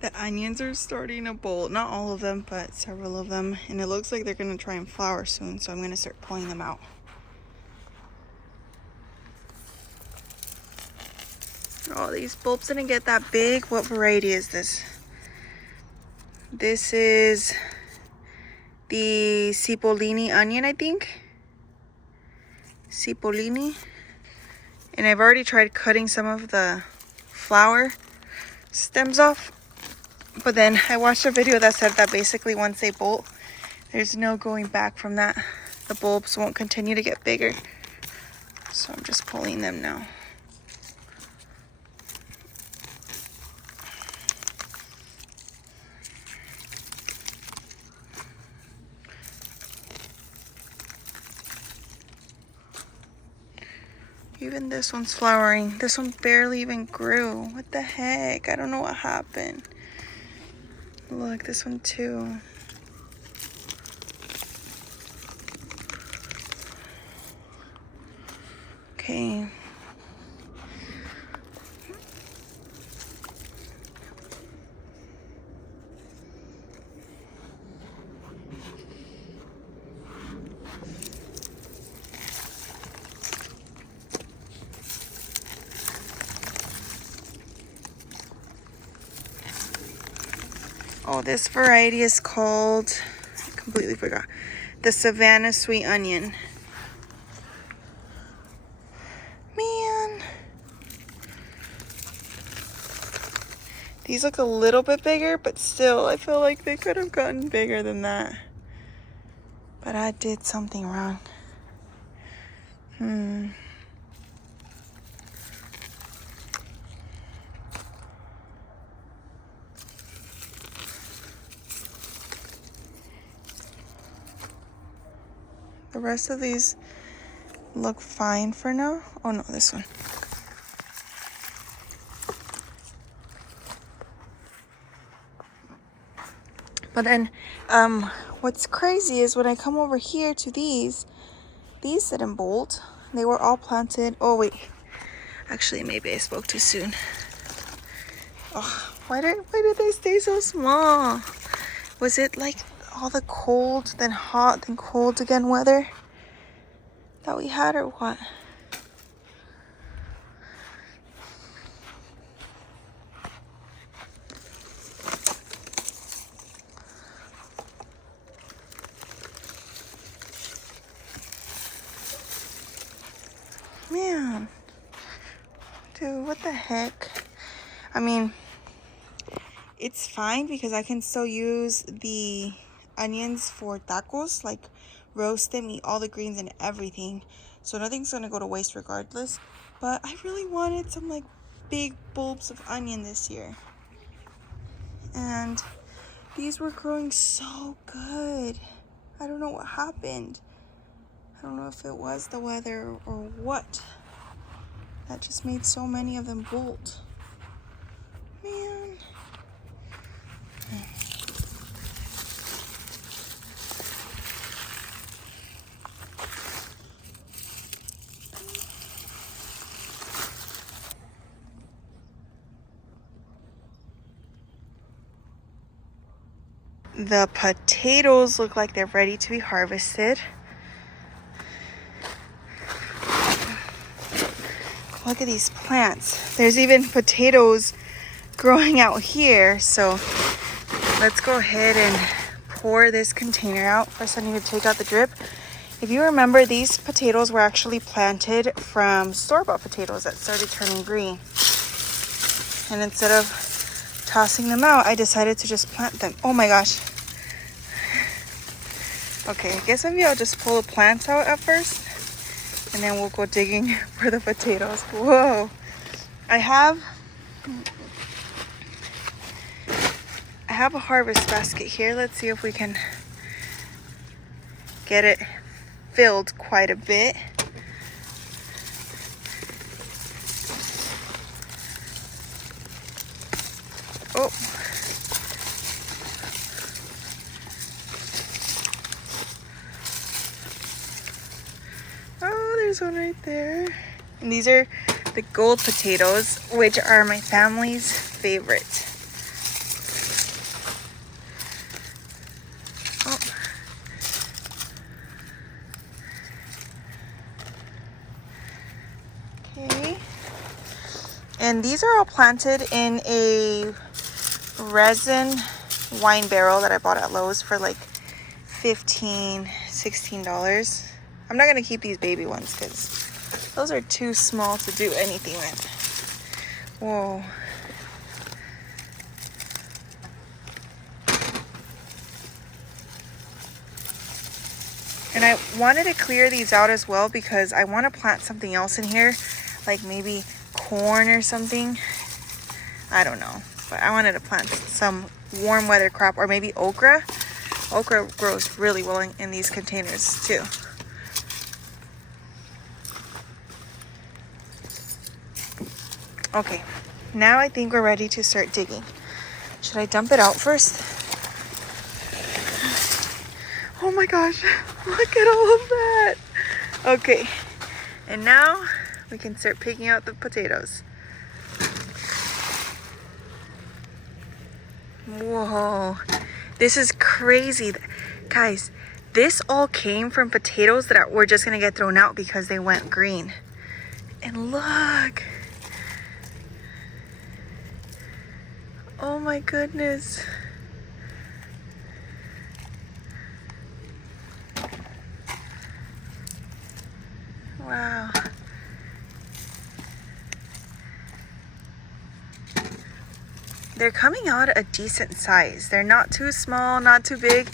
The onions are starting to bolt. Not all of them, but several of them. And it looks like they're going to try and flower soon, so I'm going to start pulling them out. Oh, these bulbs didn't get that big. What variety is this? This is the Cipollini onion, I think. Cipollini. And I've already tried cutting some of the flower stems off. But then I watched a video that said that basically once they bolt, there's no going back from that. The bulbs won't continue to get bigger. So I'm just pulling them now. Even this one's flowering. This one barely even grew. What the heck? I don't know what happened. Look, this one too. Okay. Oh, this variety is called, I completely forgot, the Savannah Sweet onion. Man. These look a little bit bigger, but still, I feel like they could have gotten bigger than that. But I did something wrong. The rest of these look fine for now. Oh no, this one. But then, what's crazy is when I come over here to these didn't bolt. They were all planted. Oh wait, actually maybe I spoke too soon. Oh, why did they stay so small? Was it like all the cold, then hot, then cold again weather that we had, or what? Man, dude, what the heck? I mean, it's fine because I can still use the onions for tacos, like roast them, eat all the greens and everything. So nothing's gonna go to waste regardless. But I really wanted some like big bulbs of onion this year. And these were growing so good. I don't know what happened. I don't know if it was the weather or what. That just made so many of them bolt. Man. The potatoes look like they're ready to be harvested. Look at these plants. There's even potatoes growing out here. So let's go ahead and pour this container out. First I need to take out the drip. If you remember, these potatoes were actually planted from store-bought potatoes that started turning green. And instead of tossing them out, I decided to just plant them. Oh my gosh. Okay, I guess maybe I'll just pull the plants out at first. And then we'll go digging for the potatoes. Whoa. I have a harvest basket here. Let's see if we can get it filled quite a bit. Oh. Oh, there's one right there. And these are the gold potatoes, which are my family's favorite. And these are all planted in a resin wine barrel that I bought at Lowe's for like $15-16. I'm not gonna keep these baby ones because those are too small to do anything with. Whoa. And I wanted to clear these out as well because I want to plant something else in here, like maybe corn or something. I don't know, but I wanted to plant some warm weather crop, or maybe okra. Okra grows really well in these containers too. Okay, now I think we're ready to start digging. Should I dump it out first? Oh my gosh, look at all of that. Okay, and now we can start picking out the potatoes. Whoa, this is crazy. Guys, this all came from potatoes that were just gonna get thrown out because they went green. And look. Oh my goodness. Wow. They're coming out a decent size. They're not too small, not too big.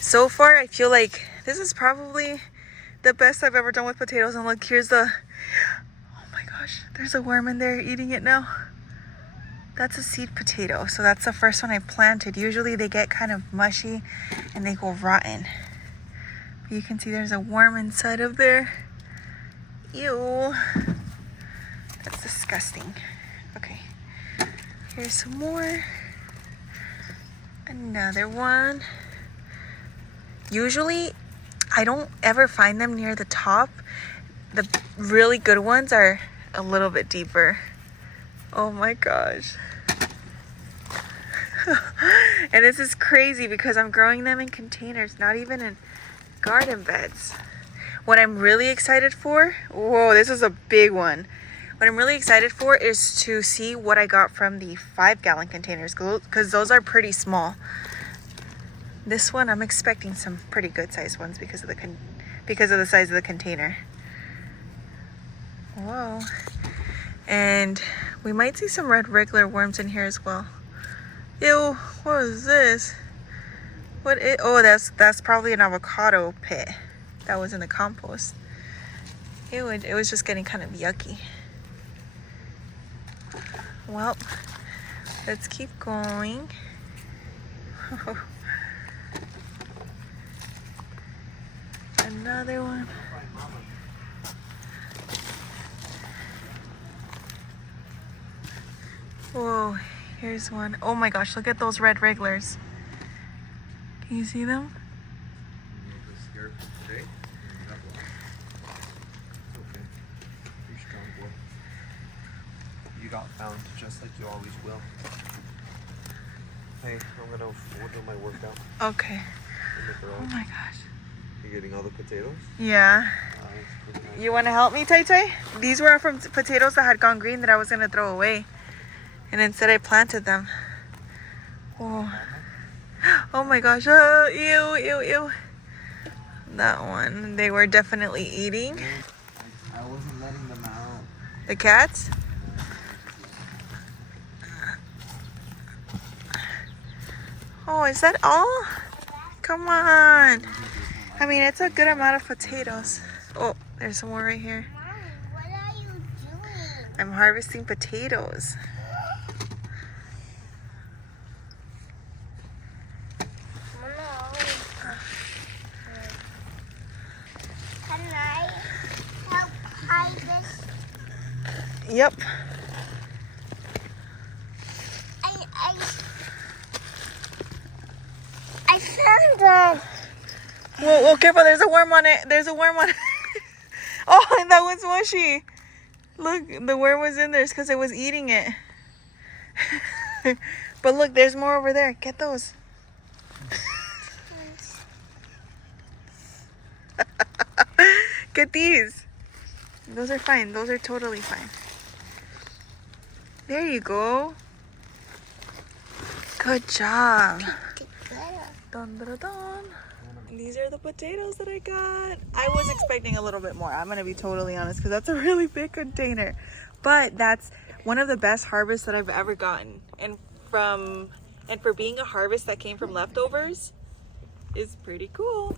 So far, I feel like this is probably the best I've ever done with potatoes. And look, here's the... Oh my gosh, there's a worm in there eating it now. That's a seed potato. So that's the first one I planted. Usually they get kind of mushy and they go rotten. But you can see there's a worm inside of there. Ew. That's disgusting. Okay. Here's some more. Another one. Usually, I don't ever find them near the top. The really good ones are a little bit deeper. Oh my gosh. And this is crazy because I'm growing them in containers, not even in garden beds. What I'm really excited for, whoa, this is a big one. What I'm really excited for is to see what I got from the 5-gallon containers, because those are pretty small. This one, I'm expecting some pretty good sized ones because of the size of the container. Whoa. And we might see some red regular worms in here as well. Ew, what is this? Oh, that's probably an avocado pit that was in the compost. Ew, it was just getting kind of yucky. Well, let's keep going. Another one. Whoa, here's one. Oh my gosh, look at those red regulars. Can you see them? You got found just like you always will. Hey, we'll do my workout. Okay. Oh my gosh. You getting all the potatoes? Yeah. Nice. You want to help me, Tai Tai? These were from potatoes that had gone green that I was going to throw away. And instead I planted them. Oh, oh my gosh. Oh, ew, ew, ew. That one. They were definitely eating. I wasn't letting them out. The cats? Oh, is that all? Come on. I mean, it's a good amount of potatoes. Oh, there's some more right here. Mommy, what are you doing? I'm harvesting potatoes. Can I help hide this? Yep. I found them. Whoa, whoa, careful. There's a worm on it. There's a worm on it. Oh, that one's mushy. Look, the worm was in there because it was eating it. But look, there's more over there. Get those. Get these. Those are fine. Those are totally fine. There you go. Good job. Dun, dun, dun, dun. These are the potatoes that I got. I was expecting a little bit more. I'm gonna be totally honest because that's a really big container. But that's one of the best harvests that I've ever gotten. And for being a harvest that came from leftovers is pretty cool.